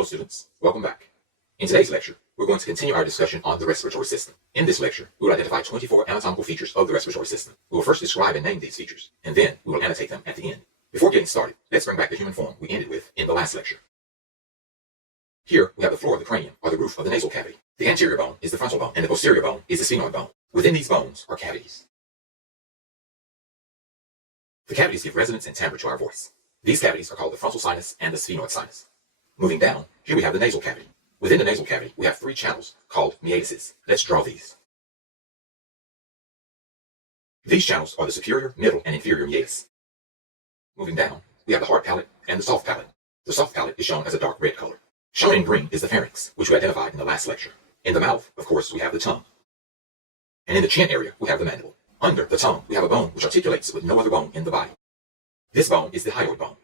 Hello students, welcome back. In today's lecture, we're going to continue our discussion on the respiratory system. In this lecture, we will identify 24 anatomical features of the respiratory system. We will first describe and name these features, and then we will annotate them at the end. Before getting started, let's bring back the human form we ended with in the last lecture. Here, we have the floor of the cranium, or the roof of the nasal cavity. The anterior bone is the frontal bone, and the posterior bone is the sphenoid bone. Within these bones are cavities. The cavities give resonance and timbre to our voice. These cavities are called the frontal sinus and the sphenoid sinus. Moving down, here we have the nasal cavity. Within the nasal cavity, we have three channels called meatuses. Let's draw these. These channels are the superior, middle, and inferior meatus. Moving down, we have the hard palate and the soft palate. The soft palate is shown as a dark red color. Shown in green is the pharynx, which we identified in the last lecture. In the mouth, of course, we have the tongue. And in the chin area, we have the mandible. Under the tongue, we have a bone which articulates with no other bone in the body. This bone is the hyoid bone.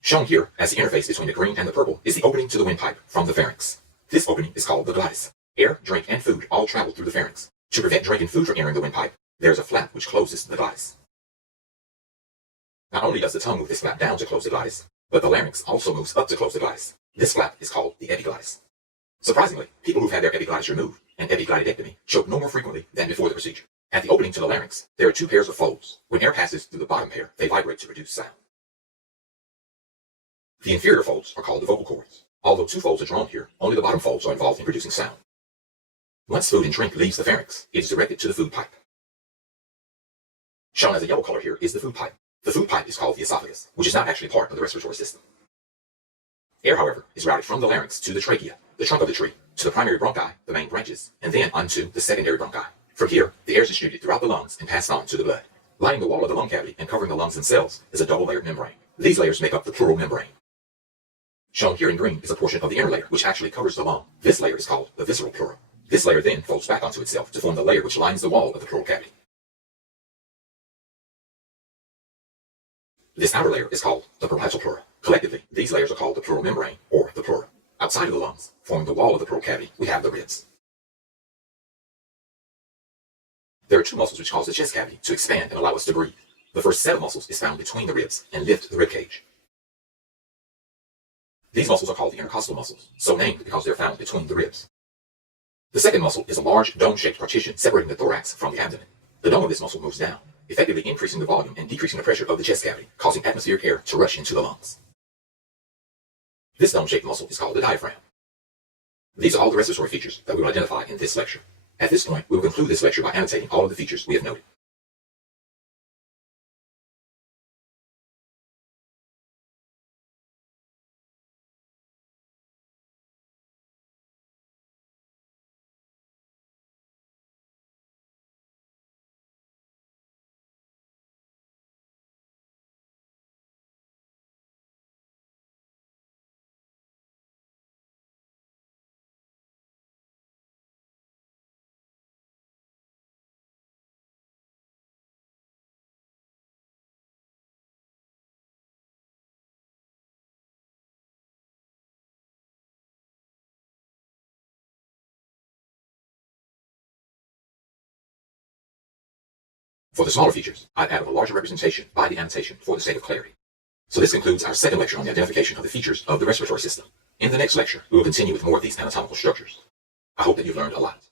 Shown here as the interface between the green and the purple is the opening to the windpipe from the pharynx. This opening is called the glottis. Air, drink, and food all travel through the pharynx. To prevent drink and food from entering the windpipe, there is a flap which closes the glottis. Not only does the tongue move this flap down to close the glottis, but the larynx also moves up to close the glottis. This flap is called the epiglottis. Surprisingly, people who've had their epiglottis removed, and epiglottidectomy, choke no more frequently than before the procedure. At the opening to the larynx, there are two pairs of folds. When air passes through the bottom pair, they vibrate to produce sound. The inferior folds are called the vocal cords. Although two folds are drawn here, only the bottom folds are involved in producing sound. Once food and drink leaves the pharynx, it is directed to the food pipe. Shown as a yellow color here is the food pipe. The food pipe is called the esophagus, which is not actually part of the respiratory system. Air, however, is routed from the larynx to the trachea, the trunk of the tree, to the primary bronchi, the main branches, and then onto the secondary bronchi. From here, the air is distributed throughout the lungs and passed on to the blood. Lining the wall of the lung cavity and covering the lungs themselves is a double-layered membrane. These layers make up the pleural membrane. Shown here in green is a portion of the inner layer which actually covers the lung. This layer is called the visceral pleura. This layer then folds back onto itself to form the layer which lines the wall of the pleural cavity. This outer layer is called the parietal pleura. Collectively, these layers are called the pleural membrane, or the pleura. Outside of the lungs, forming the wall of the pleural cavity, we have the ribs. There are two muscles which cause the chest cavity to expand and allow us to breathe. The first set of muscles is found between the ribs and lift the rib cage. These muscles are called the intercostal muscles, so named because they are found between the ribs. The second muscle is a large dome-shaped partition separating the thorax from the abdomen. The dome of this muscle moves down, effectively increasing the volume and decreasing the pressure of the chest cavity, causing atmospheric air to rush into the lungs. This dome-shaped muscle is called the diaphragm. These are all the respiratory features that we will identify in this lecture. At this point, we will conclude this lecture by annotating all of the features we have noted. For the smaller features, I've added a larger representation by the annotation for the sake of clarity. So this concludes our second lecture on the identification of the features of the respiratory system. In the next lecture, we will continue with more of these anatomical structures. I hope that you've learned a lot.